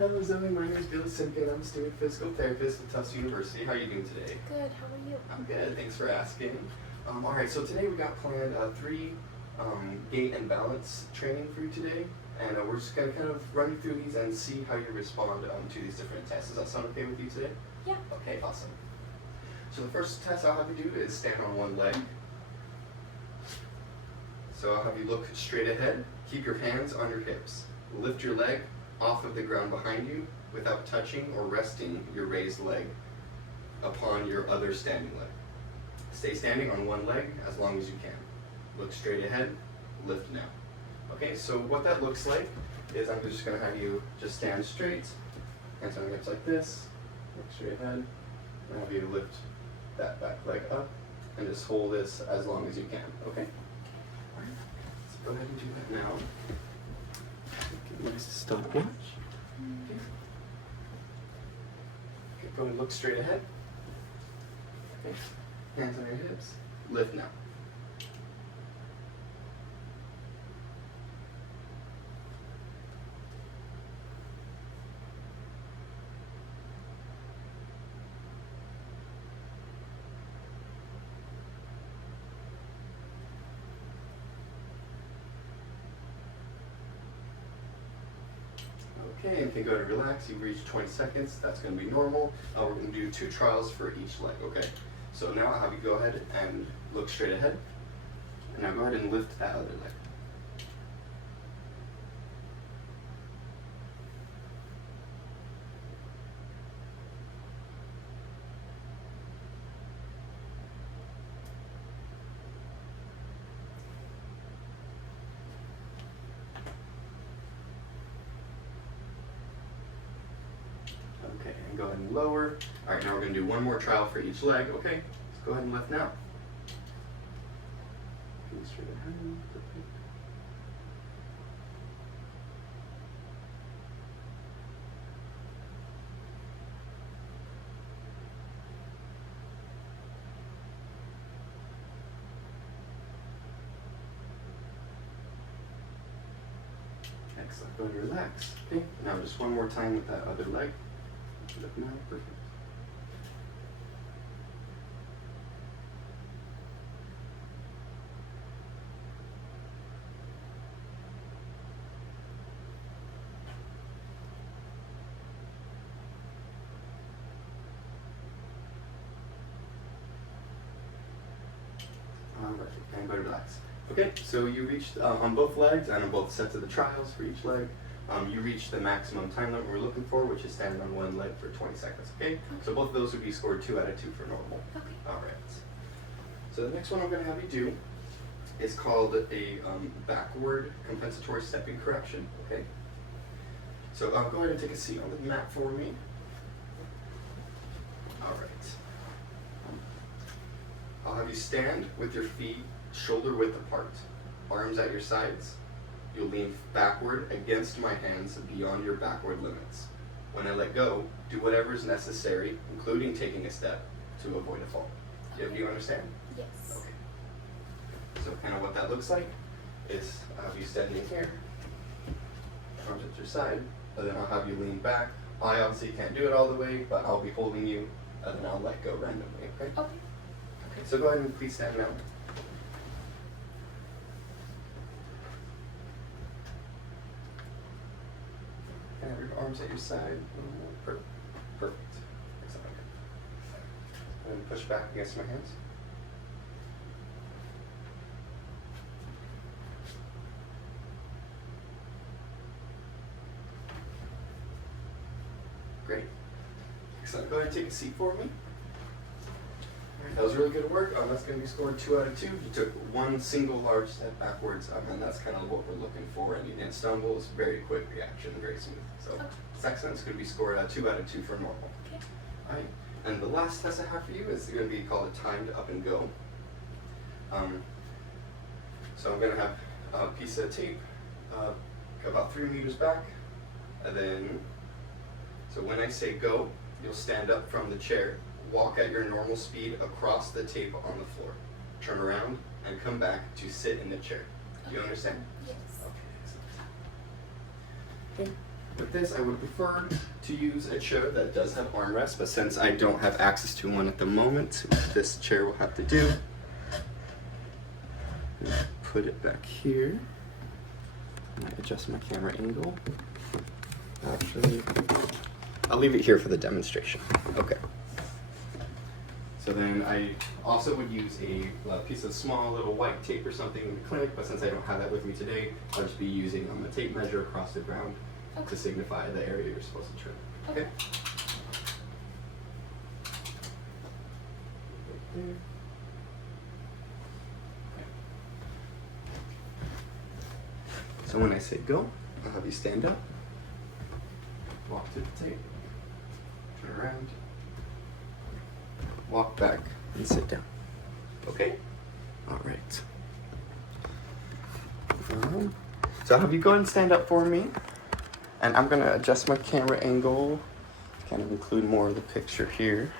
Hello Zoe, my name is Billy Simkin. I'm a student physical therapist at Tufts University. How are you doing today? Good, how are you? I'm good, thanks for asking. Alright, so today we got planned 3 gait and balance training for you today. And we're just going to kind of run you through these and see how you respond to these different tests. Does that sound okay with you today? Yeah. Okay, awesome. So the first test I'll have you do is stand on one leg. So I'll have you look straight ahead. Keep your hands on your hips. Lift your leg off of the ground behind you without touching or resting your raised leg upon your other standing leg. Stay standing on one leg as long as you can. Look straight ahead, lift now. Okay, so what that looks like is I'm just going to have you just stand straight, hands on your hips like this, look straight ahead, and I'll have you lift that back leg up and just hold this as long as you can, okay? All right, let's go ahead and do that now. Get a nice stopwatch. Okay, go and look straight ahead. Okay. Hands on your hips. Lift now. Okay, and you can go to relax. You've reached 20 seconds. That's going to be normal. We're going to do 2 trials for each leg, okay? So now I'll have you go ahead and look straight ahead. And now go ahead and lift that other leg. Okay, and go ahead and lower. All right, now we're going to do 1 more trial for each leg. Okay, let's go ahead and lift now. Feet straight ahead. Perfect. Excellent. Go ahead and relax. Okay, now just 1 more time with that other leg. Lift now. Perfect. Alright, and go to relax. Okay, so you reached on both legs and on both sets of the trials for each leg, you reached the maximum time limit we're looking for, which is standing on one leg for 20 seconds, okay? So both of those would be scored 2 out of 2 for normal. Okay. Alright. So the next one I'm going to have you do is called a backward compensatory stepping correction, okay? So go ahead and take a seat on the mat for me. Alright. I'll have you stand with your feet shoulder width apart, arms at your sides. You'll lean backward against my hands beyond your backward limits. When I let go, do whatever is necessary, including taking a step, to avoid a fall. Do you understand? Yes. Okay. So kind of what that looks like is I'll have you standing here, arms at your side, and then I'll have you lean back. I obviously can't do it all the way, but I'll be holding you, and then I'll let go randomly, okay? Okay. Okay, so go ahead and please stand now. And have your arms at your side. Perfect. Perfect. Excellent. And push back against my hands. Great. Excellent. Go ahead and take a seat for me. That was really good work. That's going to be scored 2 out of 2. You took 1 single large step backwards, and that's kind of what we're looking for. And you didn't stumble. It's very quick reaction, very smooth. So it's excellent. It's going to be scored 2 out of 2 for normal. Okay. All right. And the last test I have for you is going to be called a timed up and go. So I'm going to have a piece of tape about 3 meters back, and then so when I say go, you'll stand up from the chair. Walk at your normal speed across the tape on the floor. Turn around and come back to sit in the chair. Do you understand? Yes. Okay, excellent. Okay. With this, I would prefer to use a chair that does have armrests, but since I don't have access to one at the moment, this chair will have to do. Put it back here. I adjust my camera angle. Actually, I'll leave it here for the demonstration. Okay. So then I also would use a piece of small little white tape or something in the clinic, but since I don't have that with me today, I'll just be using a tape measure across the ground to signify the area you're supposed to trim. Okay? Right there. Okay. So when I say go, I'll have you stand up, walk to the tape, turn around, walk back, and sit down. Okay? All right. So I'll have you go ahead and stand up for me. And I'm gonna adjust my camera angle to kind of include more of the picture here.